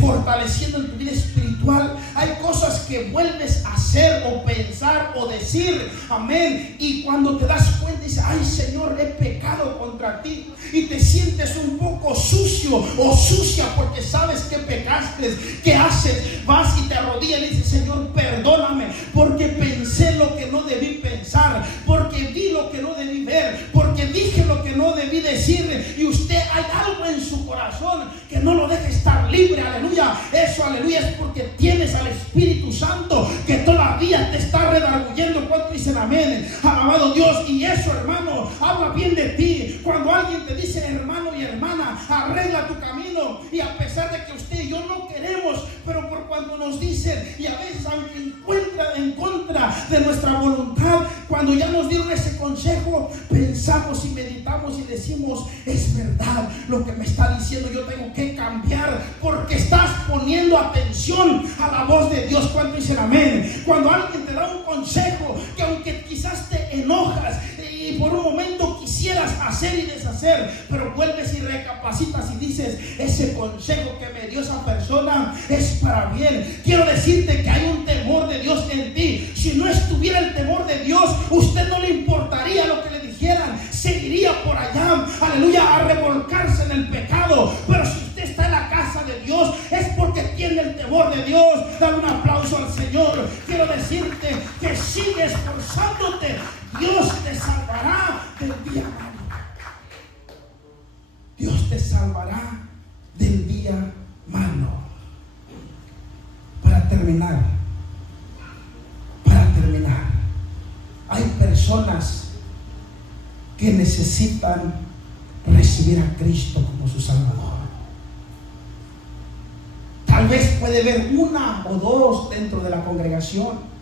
fortaleciendo en tu vida espiritual, hay cosas que vuelves a hacer o pensar o decir, amén, y cuando te das cuenta dices, ay Señor, he pecado contra ti, y te sientes un poco sucio o sucia porque sabes que pecaste. ¿Qué haces? Vas y te arrodillas y dices, Señor, perdóname porque pensé lo que no debí pensar, porque vi lo que no debí ver, porque dije lo que no debí decir. Y usted, hay algo en su corazón que no lo deja estar libre, aleluya. Eso, aleluya, es porque tienes al Espíritu Santo que todavía te está redarguyendo. ¿Cuántos dicen amén? Alabado Dios. Y eso, hermano, habla bien de ti. Cuando alguien te dice, hermano y hermana, arregla tu camino, y a pesar de que usted y yo no queremos, pero por cuando nos dicen, y a veces aunque encuentra en contra de nuestra voluntad, cuando ya nos dieron ese consejo, pensamos y meditamos y decimos, es verdad lo que me está diciendo, yo tengo que cambiar, porque estás poniendo atención a la voz de Dios. ¿Cuánto dicen amén? Cuando alguien te da un consejo que aunque quizás te enojas y por un momento quisieras hacer y deshacer, pero vuelves y recapacitas y dices, ese consejo que me dio esa persona es para bien. Quiero decirte que hay un temor de Dios en ti. Si no estuviera el temor de Dios, usted no le importaría lo que le dijeran, seguiría por allá, aleluya, a revolcarse en el pecado. Pero si usted está en la casa de Dios, es porque tiene el temor de Dios. Dale un aplauso al Señor. Quiero decirte que sigue esforzándote, Dios te salvará del día malo. Dios te salvará del día malo. Para terminar, hay personas que necesitan recibir a Cristo como su Salvador. Tal vez puede haber 1 o 2 dentro de la congregación,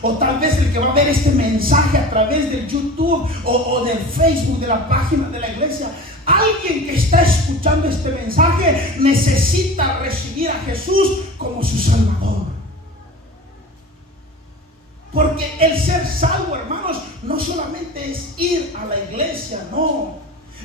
o tal vez el que va a ver este mensaje a través del YouTube o del Facebook, de la página de la iglesia. Alguien que está escuchando este mensaje necesita recibir a Jesús como su Salvador. Porque el ser salvo, hermanos, no solamente es ir a la iglesia, no.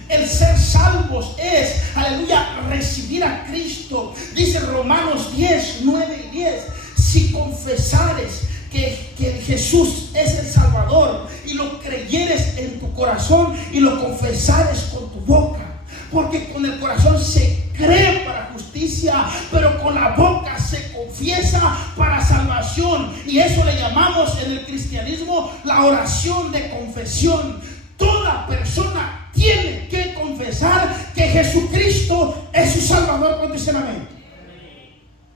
El ser salvos es, aleluya, recibir a Cristo. Dice Romanos 10, 9 y 10. Si confesares que Jesús es el Salvador y lo creyeres en tu corazón y lo confesares con tu boca, porque con el corazón se cree para justicia, pero con la boca se confiesa para salvación. Y eso le llamamos en el cristianismo la oración de confesión. Toda persona tiene que confesar que Jesucristo es su Salvador. ¿Cuántos dicen amén?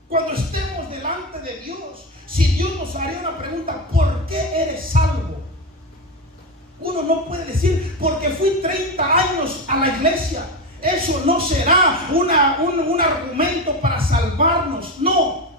Cuando estemos delante de Dios, si Dios nos haría una pregunta, ¿por qué eres salvo? Uno no puede decir, porque fui 30 años a la iglesia. Eso no será un argumento para salvarnos. No.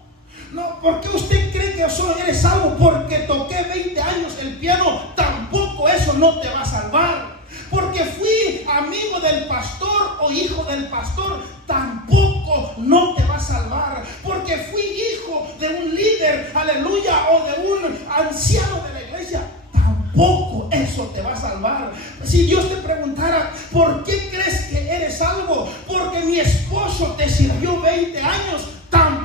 ¿Por qué usted cree que solo eres salvo? Porque toqué 20 años el piano. Tampoco eso no te va a salvar. Porque fui amigo del pastor o hijo del pastor, tampoco no te va a salvar. Porque fui hijo de un líder, aleluya, o de un anciano de la iglesia, tampoco eso te va a salvar. Si Dios te preguntara, ¿por qué crees que eres salvo? Porque mi esposo te sirvió 20 años, tampoco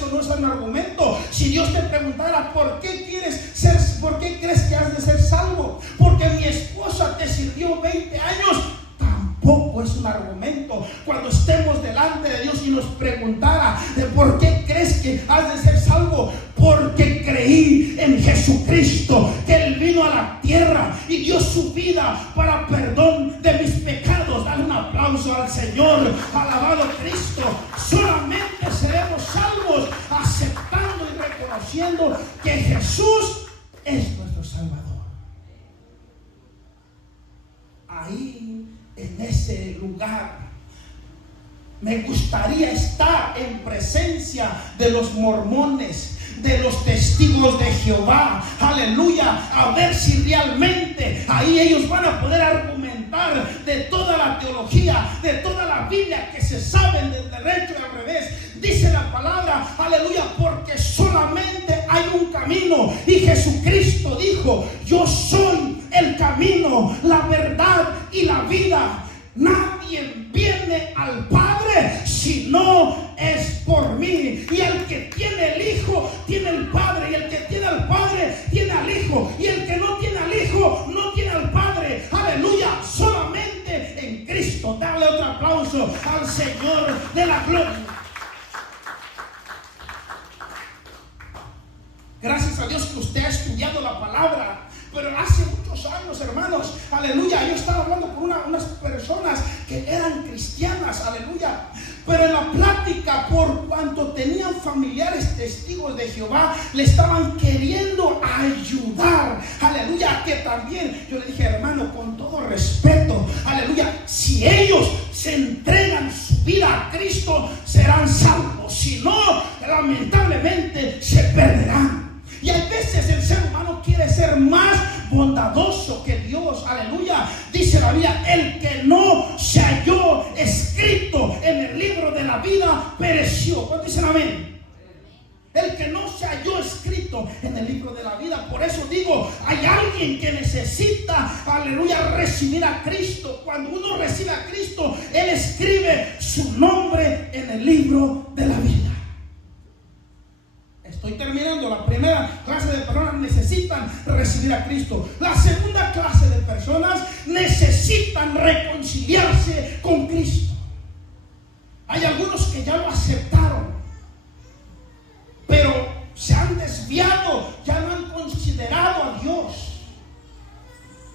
eso no es un argumento. Si Dios te preguntara, ¿por qué crees que has de ser salvo? Porque mi esposa te sirvió 20 años. Tampoco es un argumento. Cuando estemos delante de Dios y nos preguntara de por qué crees que has de ser salvo, porque creí en Jesucristo, que Él vino a la tierra y dio su vida para perdón de mis pecados. Dale un aplauso al Señor. Alabado Cristo. Solamente seremos salvos aceptando y reconociendo que Jesús es nuestro Salvador. Ahí, en ese lugar, me gustaría estar en presencia de los mormones, de los testigos de Jehová, aleluya, a ver si realmente ahí ellos van a poder argumentar de toda la teología, de toda la Biblia que se saben del derecho y al revés. Dice la palabra, aleluya, porque solamente hay un camino, y Jesucristo dijo: yo soy el camino, la verdad y la vida. Nadie viene al Padre si no es por mí. Y el que tiene el Hijo tiene el Padre, y el que tiene al Padre tiene al Hijo, y el que no tiene al Hijo no tiene al Padre. Aleluya, solamente en Cristo. Dale otro aplauso al Señor de la gloria. Gracias a Dios que usted ha estudiado la palabra. Pero hace muchos años, hermanos, aleluya, yo estaba hablando con unas personas que eran cristianas, aleluya, pero en la plática, por cuanto tenían familiares testigos de Jehová, le estaban queriendo ayudar, aleluya, que también, yo le dije, hermano, con todo respeto, aleluya, si ellos se entregan su vida a Cristo, serán salvos. Si no, lamentablemente se perderán. Y a veces el ser humano quiere ser más bondadoso que Dios, aleluya. Dice la Biblia: el que no se halló escrito en el libro de la vida pereció. ¿Cuántos dicen amén? El que no se halló escrito en el libro de la vida. Por eso digo, hay alguien que necesita, aleluya, recibir a Cristo. Cuando uno recibe a Cristo, Él escribe su nombre en el libro de la vida. Estoy terminando. La primera clase de personas necesitan recibir a Cristo. La segunda clase de personas necesitan reconciliarse con Cristo. Hay algunos que ya lo aceptaron, pero se han desviado, ya no han considerado a Dios.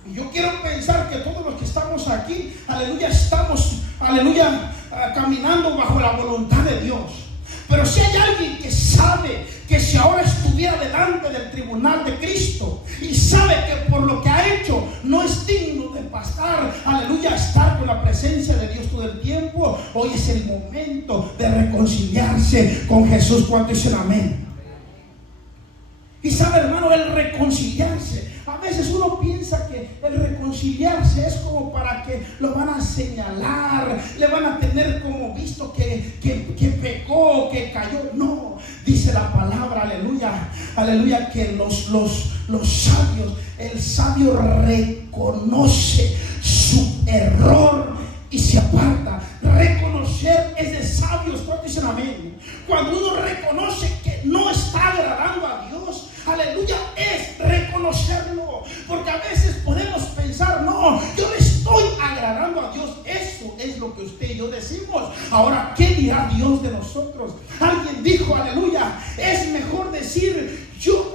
Y yo quiero pensar que todos los que estamos aquí, aleluya, estamos, aleluya, caminando bajo la voluntad de Dios. Pero si hay alguien que sabe que si ahora estuviera delante del tribunal de Cristo y sabe que por lo que ha hecho no es digno de pasar, aleluya, estar con la presencia de Dios todo el tiempo, hoy es el momento de reconciliarse con Jesús. ¿Cuánto dicen amén? Y sabe, hermano, el reconciliarse, a veces uno piensa que el reconciliarse es como para que lo van a señalar, le van a tener como visto que pecó, que cayó. No, dice la palabra, aleluya, aleluya, que los sabios, el sabio reconoce su error y se aparta. Reconocer es de sabios. ¿Cuántos dicen amén? Cuando uno reconoce que no está agradando a Dios, aleluya, es reconocerlo. Porque a veces podemos pensar: no, yo le estoy agradando a Dios. Eso es lo que usted y yo decimos. Ahora, ¿qué dirá Dios de nosotros? Alguien dijo, aleluya, es mejor decir,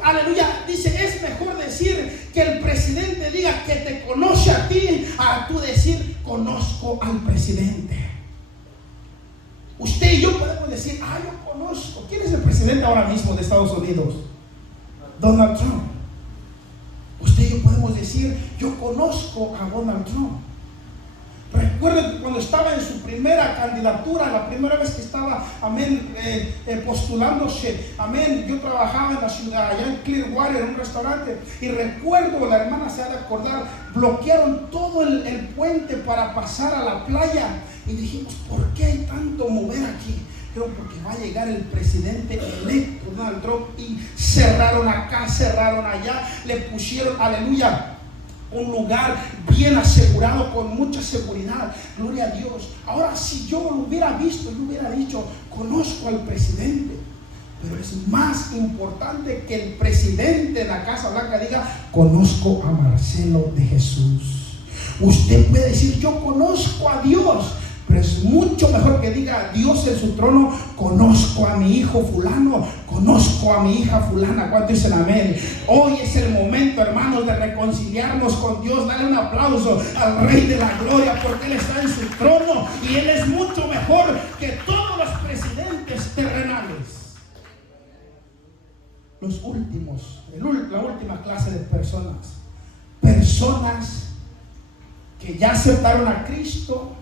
aleluya, dice, es mejor decir que el presidente diga que te conoce a ti, a tú decir, conozco al presidente. Usted y yo podemos decir, yo conozco. ¿Quién es el presidente ahora mismo de Estados Unidos? Donald Trump. Usted y yo podemos decir, yo conozco a Donald Trump. Recuerden que cuando estaba en su primera candidatura, la primera vez que estaba, amén, postulándose, amén, yo trabajaba en la ciudad, allá en Clearwater, en un restaurante, y recuerdo, la hermana se ha de acordar, bloquearon todo el puente para pasar a la playa, y dijimos, ¿por qué hay tanto mover aquí? Creo porque va a llegar el presidente electo Donald Trump, y cerraron acá, cerraron allá, le pusieron, aleluya, un lugar bien asegurado, con mucha seguridad. Gloria a Dios. Ahora, si yo lo hubiera visto, yo hubiera dicho, conozco al presidente. Pero es más importante que el presidente de la Casa Blanca diga: conozco a Marcelo de Jesús. Usted puede decir: yo conozco a Dios, pero es mucho mejor que diga Dios en su trono: conozco a mi hijo fulano, conozco a mi hija fulana. ¿Cuántos dicen amén? Hoy es el momento, hermanos, de reconciliarnos con Dios. Dale un aplauso al Rey de la Gloria, porque Él está en su trono y Él es mucho mejor que todos los presidentes terrenales. Los últimos, la última clase de personas que ya aceptaron a Cristo,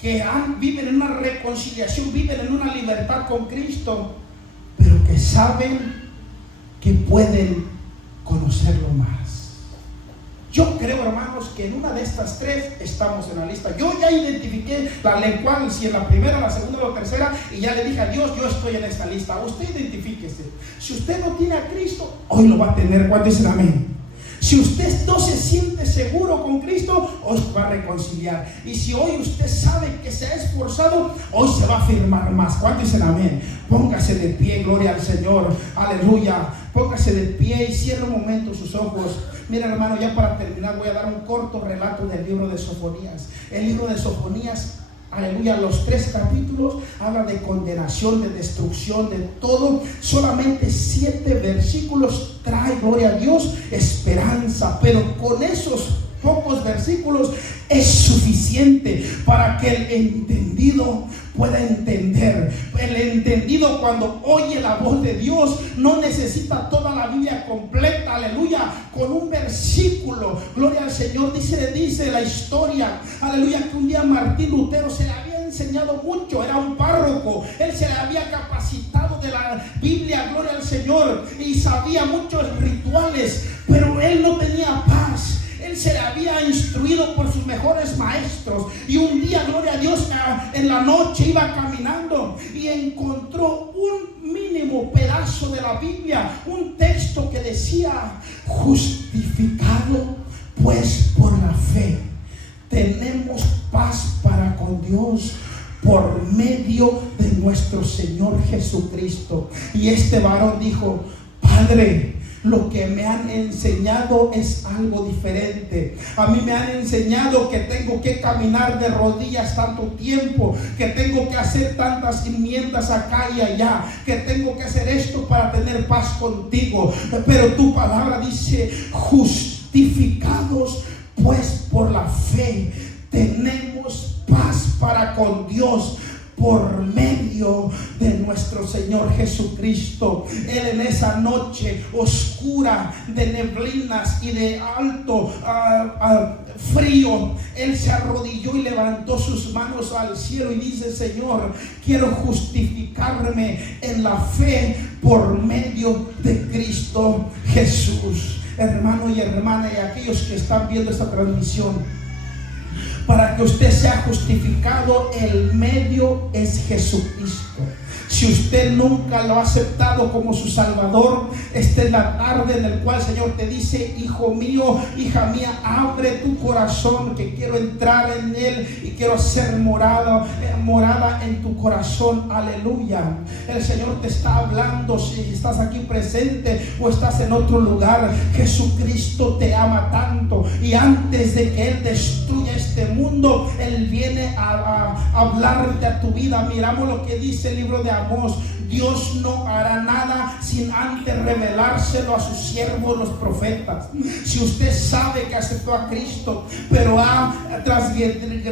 que viven en una reconciliación, viven en una libertad con Cristo, pero que saben que pueden conocerlo más. Yo creo, hermanos, que en una de estas tres estamos en la lista. Yo ya identifiqué la cual, si en la primera, la segunda o la tercera, y ya le dije a Dios: yo estoy en esta lista. Usted identifíquese. Si usted no tiene a Cristo, hoy lo va a tener. ¿Cuántos dicen amén? Si usted no se siente seguro con Cristo, hoy se va a reconciliar. Y si hoy usted sabe que se ha esforzado, hoy se va a afirmar más. ¿Cuántos dicen amén? Póngase de pie, gloria al Señor, aleluya. Póngase de pie y cierre un momento sus ojos. Mira, hermano, ya para terminar voy a dar un corto relato del libro de Sofonías. El libro de Sofonías, aleluya, los 3 capítulos habla de condenación, de destrucción, de todo. Solamente 7 versículos trae, gloria a Dios, esperanza. Pero con esos pocos versículos es suficiente para que el entendido pueda entender. El entendido, cuando oye la voz de Dios, no necesita toda la Biblia completa, aleluya. Con un versículo, gloria al Señor, dice la historia, aleluya, que un día Martín Lutero se le había enseñado mucho. Era un párroco, él se le había capacitado de la Biblia, gloria al Señor, y sabía muchos rituales, pero él no tenía paz. Él se le había instruido por sus mejores maestros, y un día, gloria a Dios, en la noche iba caminando y encontró un mínimo pedazo de la Biblia, un texto que decía: justificado pues por la fe, tenemos paz para con Dios por medio de nuestro Señor Jesucristo. Y este varón dijo: Padre, lo que me han enseñado es algo diferente. A mí me han enseñado que tengo que caminar de rodillas tanto tiempo, que tengo que hacer tantas enmiendas acá y allá, que tengo que hacer esto para tener paz contigo. Pero tu palabra dice: justificados pues por la fe, tenemos paz para con Dios por medio de nuestro Señor Jesucristo. Él, en esa noche oscura de neblinas y de alto frío, él se arrodilló y levantó sus manos al cielo y dice: Señor, quiero justificarme en la fe por medio de Cristo Jesús. Hermano y hermana, y aquellos que están viendo esta transmisión, para que usted sea justificado, el medio es Jesucristo. Si usted nunca lo ha aceptado como su Salvador, esta es la tarde en la cual el Señor te dice: hijo mío, hija mía, abre tu corazón, que quiero entrar en él y quiero hacer morada en tu corazón. Aleluya. El Señor te está hablando. Si estás aquí presente o estás en otro lugar, Jesucristo te ama tanto, y antes de que Él destruya este mundo, Él viene a hablarte a tu vida. Miramos lo que dice el libro de Amós: Dios no hará nada sin antes revelárselo a sus siervos los profetas. Si usted sabe que aceptó a Cristo, pero ha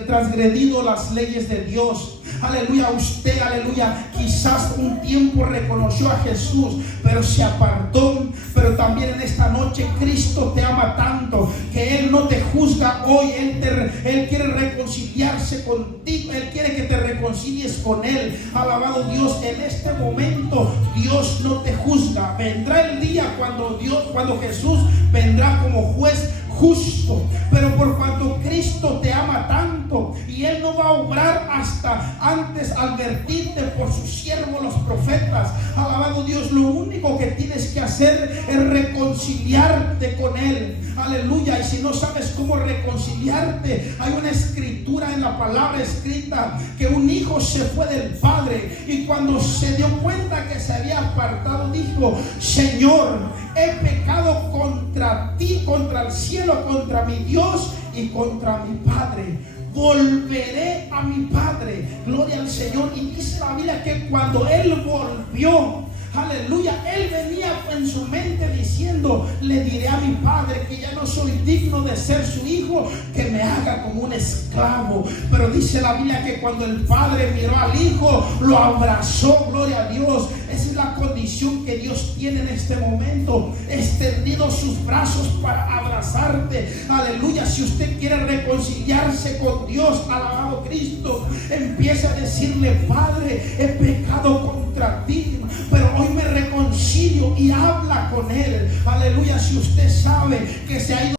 transgredido las leyes de Dios, aleluya, usted, aleluya, quizás un tiempo reconoció a Jesús, pero se apartó. Pero también en esta noche Cristo te ama tanto que Él no te juzga hoy. Él quiere reconciliarse contigo. Él quiere que te reconcilies con Él. Alabado Dios. En este momento Dios no te juzga. Vendrá el día cuando Jesús vendrá como juez justo, pero por cuanto Cristo te ama tanto y Él no va a obrar hasta antes advertirte por sus siervos los profetas, alabado Dios, lo único que tienes que hacer es reconciliarte con Él. Aleluya. Y si no sabes cómo reconciliarte, hay una escritura en la palabra escrita que un hijo se fue del padre y cuando se dio cuenta que se había apartado, dijo: Señor, he pecado contra ti, contra el cielo, contra mi Dios y contra mi Padre. Volveré a mi Padre. Gloria al Señor. Y dice la Biblia que cuando Él volvió, aleluya, Él venía en su mente diciendo: le diré a mi Padre que ya no soy digno de ser su hijo, que me haga como un esclavo. Pero dice la Biblia que cuando el Padre miró al hijo, lo abrazó. Gloria a Dios. Esa es la condición que Dios tiene en este momento, extendido sus brazos para abrazarte. Aleluya. Si usted quiere reconciliarse con Dios, alabado Cristo, empieza a decirle: Padre, he pecado contra ti, pero hoy me reconcilio, y habla con Él. Aleluya. Si usted sabe que se ha ido